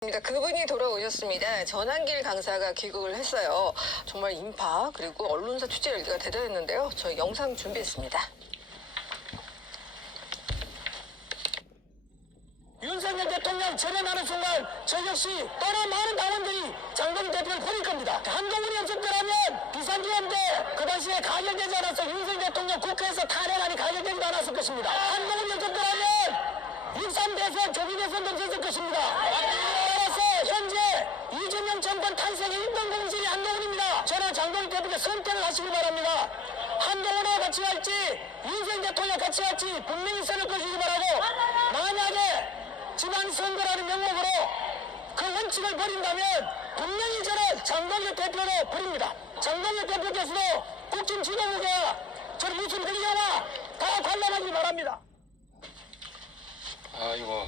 그분이 돌아오셨습니다. 전한길 강사가 귀국을 했어요. 정말 인파 그리고 언론사 취재 열기가 대단했는데요. 저희 영상 준비했습니다. 윤석열 대통령 재련하는 순간 저 역시 또래 많은 당원들이 장동희 대표를 버릴 겁니다. 한동훈이 없었더라면 비상기업 때 그 당시에 가결되지 않았어. 윤석열 대통령 국회에서 탄핵안이 가결되지도 않았을 것입니다. 한동훈이 없었더라면 63대선 조기 대선도 없었을 것입니다. 따라서 현재 이재명 정권 탄생의 1등 공신이 한동훈입니다. 저는 장동희 대표께 선택을 하시길 바랍니다. 한동훈과 같이 갈지 윤석열 대통령 같이 갈지 분명히 선을 꺼주시기 바라고, 만약에 지방선거라는 명목으로 그 원칙을 버린다면 분명히 저는 장동희 대표로 버립니다. 장동희 대표께서도 국진 지도부가 저를 무슨 들리거나 다 관람하길 바랍니다. 아이고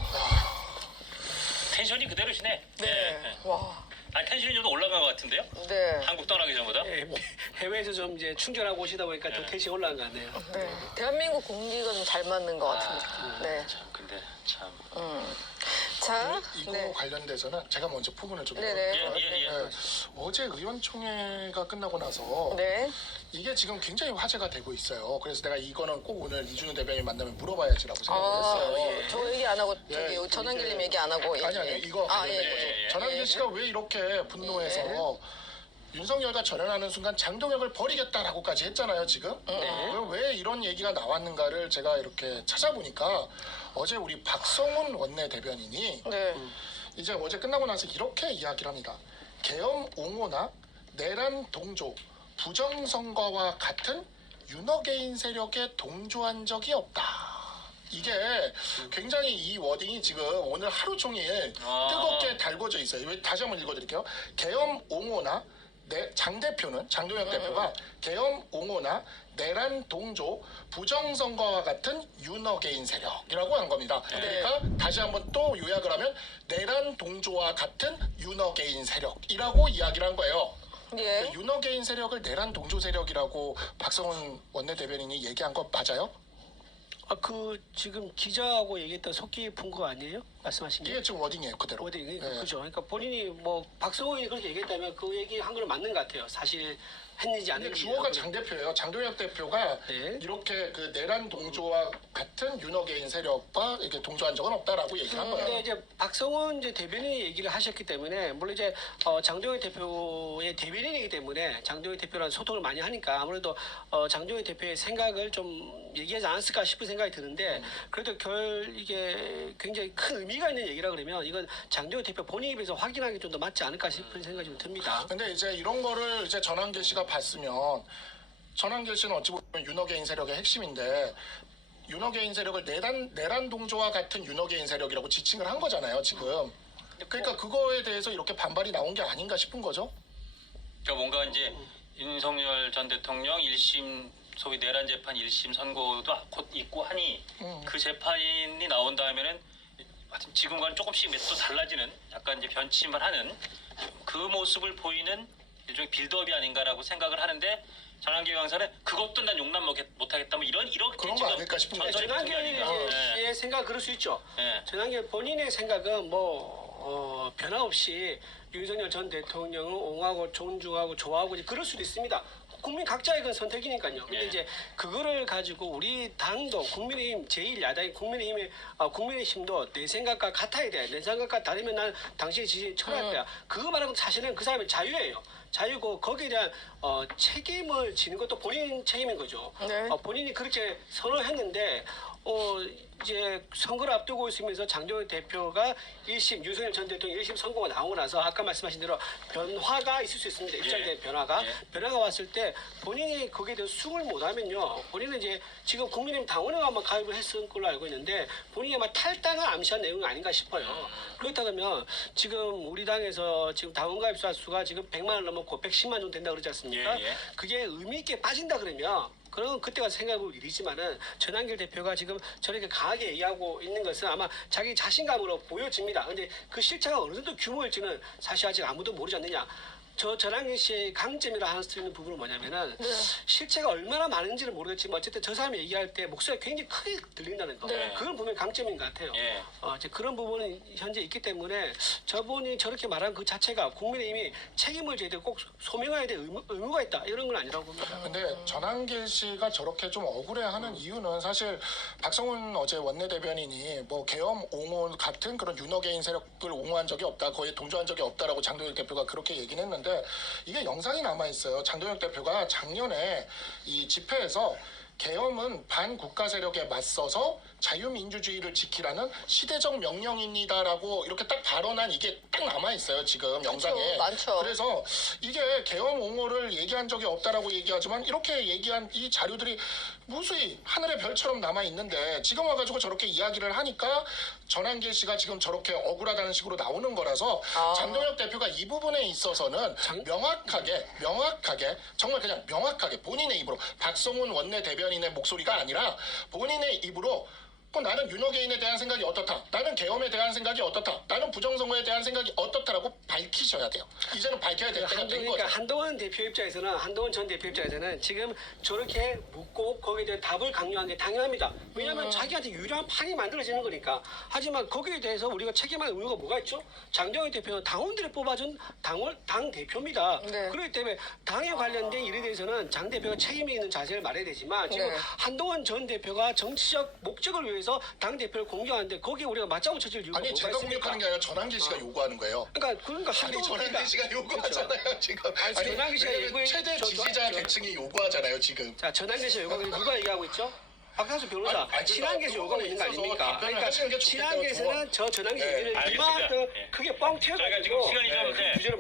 텐션이 그대로시네. 네. 와. 아니 텐션이 좀 올라간 것 같은데요? 네. 한국 떠나기 전보다? 네, 해외에서 좀 이제 충전하고 오시다 보니까 더 텐션이 올라간 것 같네요. 네. 대한민국 공기가 좀 잘 맞는 것 같습니다. 네. 참 근데 참. 자, 이거 네. 관련돼서는 제가 먼저 부분을 좀 네네. 예. 네, 어제 의원총회가 끝나고 나서 네. 이게 지금 굉장히 화제가 되고 있어요. 그래서 내가 이거는 꼭 오늘 이준우 대변인 만나면 물어봐야지라고 생각을 아, 했어요. 예. 저 얘기 안 하고 예, 저기 전한길님 이게- 얘기 안 하고 아니 이거 아, 관련된 거죠. 예. 전한길 씨가 왜 이렇게 분노해서 윤석열과 절연하는 순간 장동혁을 버리겠다라고까지 했잖아요, 지금. 그럼 왜 이런 얘기가 나왔는가를 제가 이렇게 찾아보니까 어제 우리 박성훈 원내대변인이 네. 이제 어제 끝나고 나서 이렇게 이야기를 합니다. 계엄 옹호나 내란 동조, 부정선거와 같은 윤어게인 세력에 동조한 적이 없다. 이게 굉장히 이 워딩이 지금 오늘 하루 종일 뜨겁게 달궈져 있어요. 다시 한번 읽어드릴게요. 계엄 옹호나 장 대표는 장동혁 대표가 계엄 옹호나 내란 동조, 부정선거와 같은 윤어게인 세력이라고 한 겁니다. 그러니까 다시 한번 또 요약을 하면 내란 동조와 같은 윤어게인 세력이라고 이야기를 한 거예요. 예. 윤어게인 세력을 내란 동조 세력이라고 박성훈 원내대변인이 얘기한 거 맞아요? 지금 기자하고 얘기했던 속기 푼 거 아니에요? 말씀하신 게? 이게 지금 워딩이에요, 그대로. 어디 네. 그죠? 그러니까 본인이 뭐 박성호이 그렇게 얘기했다면 그 얘기 한 거는 맞는 것 같아요. 사실 했는지 안 근데 했는지. 주어가 장 대표예요. 장동혁 대표가 네. 이렇게 그 내란 동조와 같은 윤어게인 세력과 이렇게 동조한 적은 없다라고 얘기를 한 거예요. 근데 이제 박성원 이제 대변인이 얘기를 하셨기 때문에, 물론 이제 장동혁 대표의 대변인이기 때문에 장동혁 대표랑 소통을 많이 하니까 아무래도 장동혁 대표의 생각을 좀 얘기하지 않았을까 싶은 생각이 드는데, 그래도 이게 굉장히 큰 의미가 있는 얘기라 그러면 이건 장동혁 대표 본인 입에서 확인하기 좀 더 맞지 않을까 싶은 생각이 좀 듭니다. 근데 이제 이런 거를 이제 전한길 씨가 봤으면, 전한길 씨는 어찌 보면 윤어게인 세력의 핵심인데 윤어게인 세력을 내란 동조와 같은 윤어게인 세력이라고 지칭을 한 거잖아요, 지금. 그러니까 그거에 대해서 이렇게 반발이 나온 게 아닌가 싶은 거죠. 그러니까 뭔가 이제 윤석열 전 대통령 1심 소위 내란 재판 1심 선고도 곧 있고 하니 그 재판이 나온 다음에는 하여튼 지금과는 조금씩 또 달라지는 약간 이제 변침을 하는 그 모습을 보이는 일종의 빌드업이 아닌가라고 생각을 하는데, 전한길 강사는 그것도 난 용납 못하겠다 뭐 이렇게 그런 거 아닐까 싶은 거죠. 전설이 붙은 게 아닌가. 전한길의 생각 그럴 수 있죠. 네. 전한길 본인의 생각은 변화 없이 윤석열 전 대통령을 옹호하고 존중하고 좋아하고 이제 그럴 수도 있습니다. 국민 각자의 그 선택이니까요. 근데 예. 이제 그거를 가지고 우리 당도 국민의힘 제1야당인 국민의힘도 내 생각과 같아야 돼. 내 생각과 다르면 난 당신의 지지에 철할 거야. 그거 말하고 사실은 그 사람의 자유예요. 자유고 거기에 대한 책임을 지는 것도 본인 책임인 거죠. 네. 본인이 그렇게 선언했는데 이제 선거를 앞두고 있으면서 장동혁 대표가 1심 윤석열 전 대통령 1심 선고가 나오고 나서 아까 말씀하신 대로 변화가 있을 수 있습니다. 입장에 대한 변화가. 변화가 왔을 때 본인이 거기에 대해서 수긍을 못하면요. 본인은 이제 지금 국민의힘 당원에 아마 가입을 했을 걸로 알고 있는데 본인이 아마 탈당을 암시한 내용이 아닌가 싶어요. 그렇다 그러면 지금 우리 당에서 지금 당원 가입 수가 지금 100만을 넘었고 110만 정도 된다 그러지 않습니까? 예. 그게 의미 있게 빠진다 그러면 그런 그때가 생각해볼 일이지만은 전한길 대표가 지금 저렇게 강하게 얘기하고 있는 것은 아마 자기 자신감으로 보여집니다. 근데 그 실체가 어느 정도 규모일지는 사실 아직 아무도 모르지 않느냐. 저 전환기 씨의 강점이라 할 수 있는 부분은 뭐냐면은 실체가 얼마나 많은지는 모르겠지만 어쨌든 저 사람이 얘기할 때 목소리가 굉장히 크게 들린다는 거. 네. 그건 보면 강점인 것 같아요. 예. 이제 그런 부분은 현재 있기 때문에 저분이 저렇게 말한 그 자체가 국민의힘이 책임을 져야 되고 꼭 소명해야 될 의무가 있다 이런 건 아니라고 봅니다. 근데 전한길 씨가 저렇게 좀 억울해하는 이유는 사실 박성훈 어제 원내대변인이 뭐 계엄 옹호 같은 그런 윤호개인 세력을 옹호한 적이 없다, 거의 동조한 적이 없다라고 장동혁 대표가 그렇게 얘기는 했는데 이게 영상이 남아 있어요. 장동혁 대표가 작년에 이 집회에서 계엄은 반국가 세력에 맞서서 자유민주주의를 지키라는 시대적 명령입니다라고 이렇게 딱 발언한 이게 딱 남아 있어요. 지금 영상에. 많죠. 그래서 이게 계엄 옹호를 얘기한 적이 없다라고 얘기하지만 이렇게 얘기한 이 자료들이 무수히 하늘의 별처럼 남아 있는데 지금 와가지고 저렇게 이야기를 하니까 전한길 씨가 지금 저렇게 억울하다는 식으로 나오는 거라서 장동혁 대표가 이 부분에 있어서는 명확하게 정말 그냥 명확하게 본인의 입으로 박성훈 원내대변인의 목소리가 아니라 본인의 입으로 나는 윤호개인에 대한 생각이 어떻다, 나는 계엄에 대한 생각이 어떻다, 나는 부정선거에 대한 생각이 어떻다라고 밝히셔야 돼요. 이제는 밝혀야 될 때가 된 거죠. 그러니까 한동훈 대표 입장에서는 한동훈 전 대표 입장에서는 지금 저렇게 묻고 거기에 대한 답을 강요한 게 당연합니다. 왜냐하면 자기한테 유리한 판이 만들어지는 거니까. 하지만 거기에 대해서 우리가 책임할 의무가 뭐가 있죠? 장동혁 대표는 당원들이 뽑아준 당 대표입니다. 네. 그렇기 때문에 당에 관련된 일에 대해서는 장 대표가 책임이 있는 자세를 말해야 되지만 지금 네. 한동훈 전 대표가 정치적 목적을 위해서 당 대표를 공격하는데 거기에 우리가 맞장구 쳐줄 이유가 아니 뭐가 제가 있습니까? 공격하는 게 아니라 전한길 씨가 요구하는 거예요. 그러니까 아니 한동훈 전한길 씨가 요구하잖아요 지금. 아니, 전한길 씨가 왜냐면 요구해- 최대 저- 지지자 저- 계층이 요구하잖아요 지금. 자, 전환계 씨 요구하고 누가 얘기하고 있죠? 박상수 변호사, 아니, 친한계에서 요구하고 있는 거 아닙니까? 답변을 하시는 게 좋겠다고 친한계에서는 저 전환계 네, 얘기를 알겠습니다. 이만큼 예. 크게 뻥 저희가 지금 튀어가지고 시간이 좀 구조를